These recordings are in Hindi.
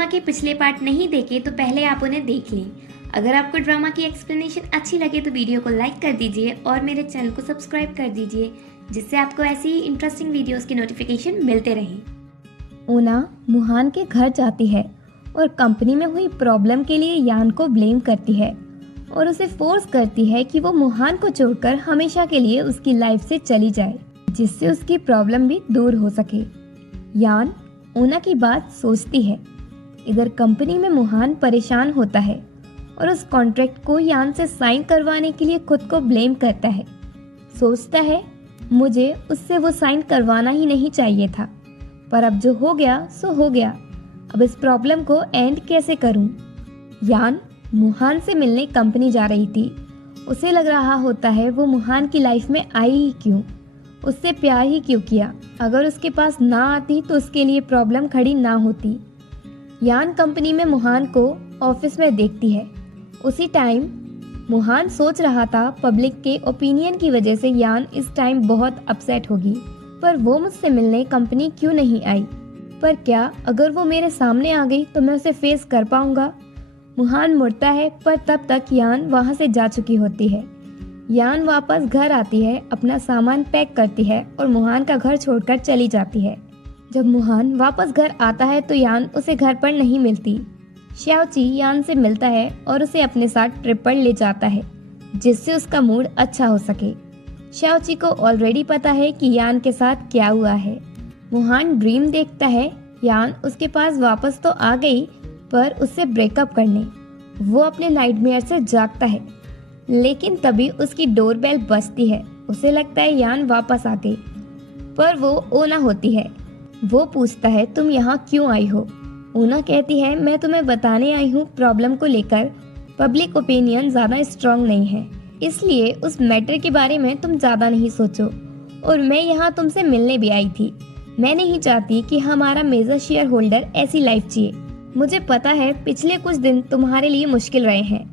ड्रामा के पिछले पार्ट नहीं देखे तो पहले आप उन्हें देख लें। अगर आपको ड्रामा की एक्सप्लेनेशन अच्छी लगे तो वीडियो को लाइक कर दीजिए और मेरे चैनल को सब्सक्राइब कर दीजिए, जिससे आपको ऐसी ही इंटरेस्टिंग वीडियोस के नोटिफिकेशन मिलते रहें। ओना मुहान के घर जाती है और कंपनी में हुई प्रॉब्लम के लिए यान को ब्लेम करती है और उसे फोर्स करती है कि वो मुहान को छोड़कर हमेशा के लिए उसकी लाइफ से चली जाए, जिससे उसकी प्रॉब्लम भी दूर हो सके। यान ओना की बात सोचती है। इधर कंपनी में मुहान परेशान होता है और उस कॉन्ट्रैक्ट को यान से साइन करवाने के लिए खुद को ब्लेम करता है। सोचता है मुझे उससे वो साइन करवाना ही नहीं चाहिए था, पर अब जो हो गया सो हो गया। अब इस प्रॉब्लम को एंड कैसे करूं? यान मुहान से मिलने कंपनी जा रही थी। उसे लग रहा होता है वो मुहान की लाइफ में आई ही क्यों, उससे प्यार ही क्यों किया। अगर उसके पास ना आती तो उसके लिए प्रॉब्लम खड़ी ना होती। यान कंपनी में मुहान को ऑफिस में देखती है। उसी टाइम मुहान सोच रहा था पब्लिक के ओपिनियन की वजह से यान इस टाइम बहुत अपसेट होगी, पर वो मुझसे मिलने कंपनी क्यों नहीं आई। पर क्या अगर वो मेरे सामने आ गई तो मैं उसे फेस कर पाऊंगा? मुहान मुड़ता है, पर तब तक यान वहां से जा चुकी होती है। यान वापस घर आती है, अपना सामान पैक करती है और मुहान का घर छोड़कर चली जाती है। जब मुहान वापस घर आता है तो यान उसे घर पर नहीं मिलती। श्याओची यान से मिलता है और उसे अपने साथ ट्रिप पर ले जाता है, जिससे उसका मूड अच्छा हो सके। श्याओची को ऑलरेडी पता है कि यान के साथ क्या हुआ है। मुहान ड्रीम देखता है यान उसके पास वापस तो आ गई, पर उससे ब्रेकअप करने। वो अपने नाइटमेयर से जागता है, लेकिन तभी उसकी डोरबेल बजती है। उसे लगता है यान वापस आ गई, पर वो ओना होती है। वो पूछता है तुम यहाँ क्यों आई हो? ओना कहती है मैं तुम्हें बताने आई हूँ प्रॉब्लम को लेकर पब्लिक ओपिनियन ज्यादा स्ट्रांग नहीं है, इसलिए उस मैटर के बारे में तुम ज्यादा नहीं सोचो। और मैं यहाँ तुमसे मिलने भी आई थी। मैं नहीं चाहती कि हमारा मेजर शेयर होल्डर ऐसी लाइफ जिए। मुझे पता है पिछले कुछ दिन तुम्हारे लिए मुश्किल रहे हैं,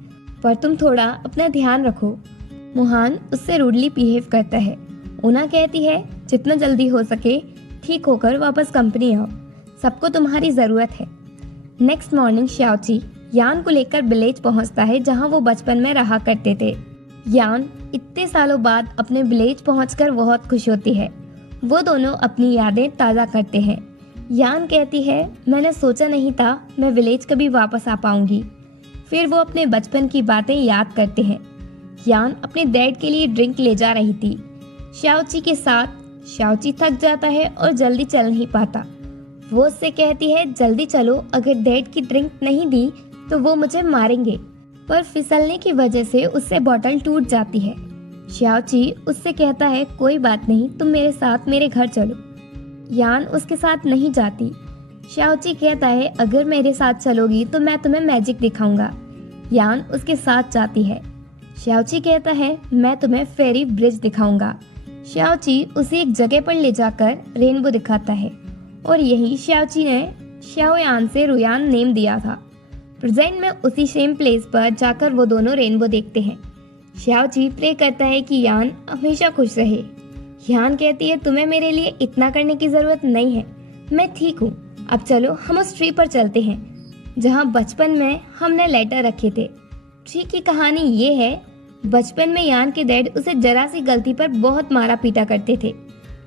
पर तुम थोड़ा अपना ध्यान रखो। मुहान उससे रूडली बिहेव करता है। ओना कहती है जितना जल्दी हो सके ठीक होकर वापस कंपनी आओ, सबको तुम्हारी जरूरत है। नेक्स्ट मॉर्निंग श्याओची यान को लेकर विलेज पहुंचता है, जहां वो बचपन में रहा करते थे। यान इतने सालों बाद अपने विलेज पहुंचकर बहुत खुश होती है। वो दोनों अपनी यादें ताज़ा करते हैं। यान कहती है मैंने सोचा नहीं था मैं विलेज कभी वापस आ पाऊंगी। फिर वो अपने बचपन की बातें याद करते हैं। यान अपने डैड के लिए ड्रिंक ले जा रही थी श्याओची के साथ। श्याओची थक जाता है और जल्दी चल नहीं पाता। वो उससे कहती है जल्दी चलो, अगर डैड की ड्रिंक नहीं दी तो वो मुझे मारेंगे। पर फिसलने की वजह से उससे बॉटल टूट जाती है। श्याओची उससे कहता है कोई बात नहीं, तुम मेरे साथ मेरे घर चलो। यान उसके साथ नहीं जाती। श्याओची कहता है अगर मेरे साथ चलोगी तो मैं तुम्हें मैजिक दिखाऊंगा। यान उसके साथ जाती है। श्याओची कहता है मैं तुम्हें फेरी ब्रिज दिखाऊंगा। श्याओची उसे एक जगह पर ले जाकर रेनबो दिखाता है, और यही श्याओची ने श्याओयान से रुयान नेम दिया था। प्रेजेंट में उसी सेम प्लेस पर जाकर वो दोनों रेनबो देखते हैं। श्याओची प्रे करता है कि यान हमेशा खुश रहे। यान कहती है तुम्हें मेरे लिए इतना करने की जरूरत नहीं है, मैं ठीक हूँ। अब चलो हम उस ट्री पर चलते हैं जहाँ बचपन में हमने लेटर रखे थे। ट्री की कहानी ये है, बचपन में यान के डैड उसे जरा सी गलती पर बहुत मारा पीटा करते थे,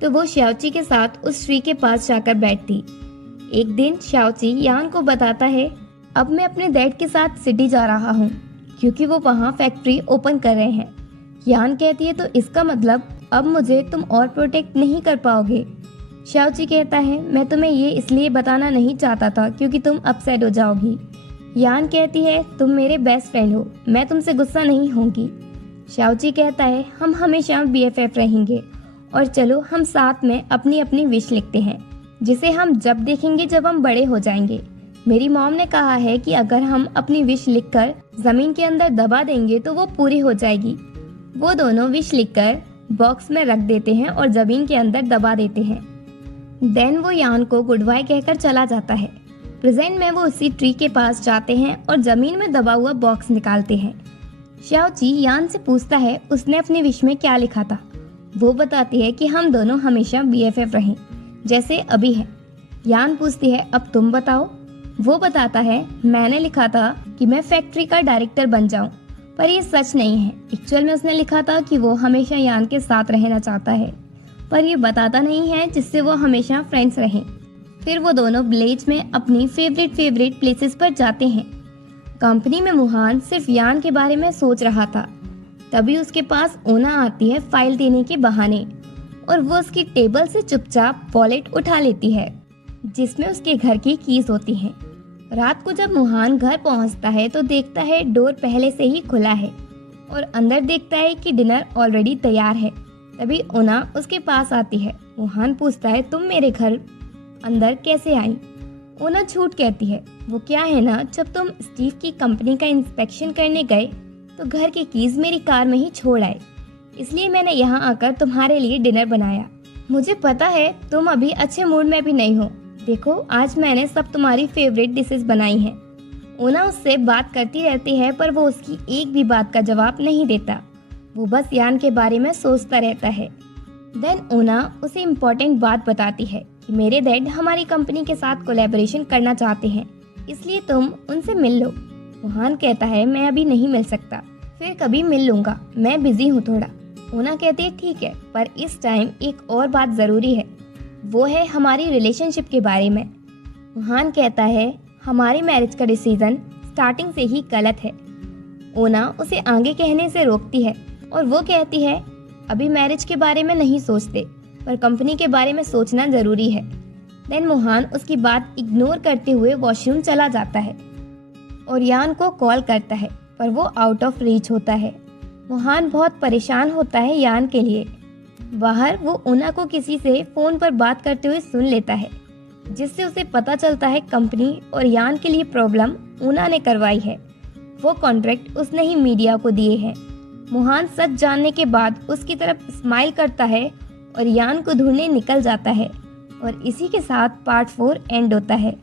तो वो श्याओची के साथ उस ट्री के पास जाकर बैठती। एक दिन श्याओची यान को बताता है अब मैं अपने डैड के साथ सिटी जा रहा हूँ, क्योंकि वो वहाँ फैक्ट्री ओपन कर रहे हैं। यान कहती है तो इसका मतलब अब मुझे तुम और प्रोटेक्ट नहीं कर पाओगे। श्याओची कहता है मैं तुम्हें ये इसलिए बताना नहीं चाहता था क्योंकि तुम अपसेट हो जाओगी। यान कहती है तुम मेरे बेस्ट फ्रेंड हो, मैं तुमसे गुस्सा नहीं होंगी। श्याओची कहता है हम हमेशा BFF रहेंगे, और चलो हम साथ में अपनी अपनी विश लिखते हैं, जिसे हम जब देखेंगे जब हम बड़े हो जाएंगे। मेरी मॉम ने कहा है कि अगर हम अपनी विश लिखकर जमीन के अंदर दबा देंगे तो वो पूरी हो जाएगी। वो दोनों विश लिखकर बॉक्स में रख देते हैं और जमीन के अंदर दबा देते हैं। देन वो यान को गुड बाय कहकर चला जाता है। प्रेजेंट में वो उसी ट्री के पास जाते हैं और जमीन में दबा हुआ बॉक्स निकालते हैं। श्याओची यान से पूछता है उसने अपनी विश में क्या लिखा था। वो बताती है कि हम दोनों हमेशा BFF रहें, जैसे अभी है। यान पूछती है अब तुम बताओ। वो बताता है, मैंने लिखा था कि मैं फैक्ट्री का डायरेक्टर बन जाऊं, पर ये सच नहीं है। एक्चुअल में उसने लिखा था कि वो हमेशा यान के साथ रहना चाहता है, पर ये बताता नहीं है जिससे वो हमेशा फ्रेंड्स रहें। फिर वो दोनों विलेज में अपनी फेवरेट प्लेसेस पर जाते हैं। कंपनी में मुहान सिर्फ यान के बारे में सोच रहा था। तभी उसके पास ओना आती है फाइल देने के बहाने, और वो उसकी टेबल से चुपचाप वॉलेट उठा लेती है जिसमें उसके घर की कीज होती हैं। रात को जब मुहान घर पहुंचता है तो देखता है डोर पहले से ही खुला है और अंदर देखता है कि डिनर ऑलरेडी तैयार है। तभी ओना उसके पास आती है। मुहान पूछता है, तुम मेरे घर अंदर कैसे आई? ओना झूठ कहती है, वो क्या है ना, जब तुम स्टीव की कंपनी का इंस्पेक्शन करने गए तो घर की कीज मेरी कार में ही छोड़ आए, इसलिए मैंने यहाँ आकर तुम्हारे लिए डिनर बनाया। मुझे पता है तुम अभी अच्छे मूड में भी नहीं हो। देखो, आज मैंने सब तुम्हारी फेवरेट डिशेस बनाई हैं। ओना उससे बात करती रहती है पर वो उसकी एक भी बात का जवाब नहीं देता। वो बस यान के बारे में सोचता रहता है। देन ओना उसे इम्पोर्टेंट बात बताती है कि मेरे डैड हमारी कंपनी के साथ कोलैबोरेशन करना चाहते हैं, इसलिए तुम उनसे मिल लो। मुहान कहता है, मैं अभी नहीं मिल सकता, फिर कभी मिल लूंगा, मैं बिजी हूँ थोड़ा। ओना कहती है, ठीक है, पर इस टाइम एक और बात जरूरी है, वो है हमारी रिलेशनशिप के बारे में। मुहान कहता है, हमारी मैरिज का डिसीजन स्टार्टिंग से ही गलत है। ओना उसे आगे कहने से रोकती है और वो कहती है, अभी मैरिज के बारे में नहीं सोचते, पर कंपनी के बारे में सोचना जरूरी है। देन मुहान उसकी बात इग्नोर करते हुए वॉशरूम चला जाता है और यान को कॉल करता है, पर वो आउट ऑफ रीच होता है। मुहान बहुत परेशान होता है यान के लिए। बाहर वो ओना को किसी से फोन पर बात करते हुए सुन लेता है, जिससे उसे पता चलता है कंपनी और यान के लिए प्रॉब्लम ओना ने करवाई है। वो कॉन्ट्रैक्ट उसने ही मीडिया को दिए हैं। मुहान सच जानने के बाद उसकी तरफ स्माइल करता है और यान को ढूंढने निकल जाता है। और इसी के साथ पार्ट 4 एंड होता है।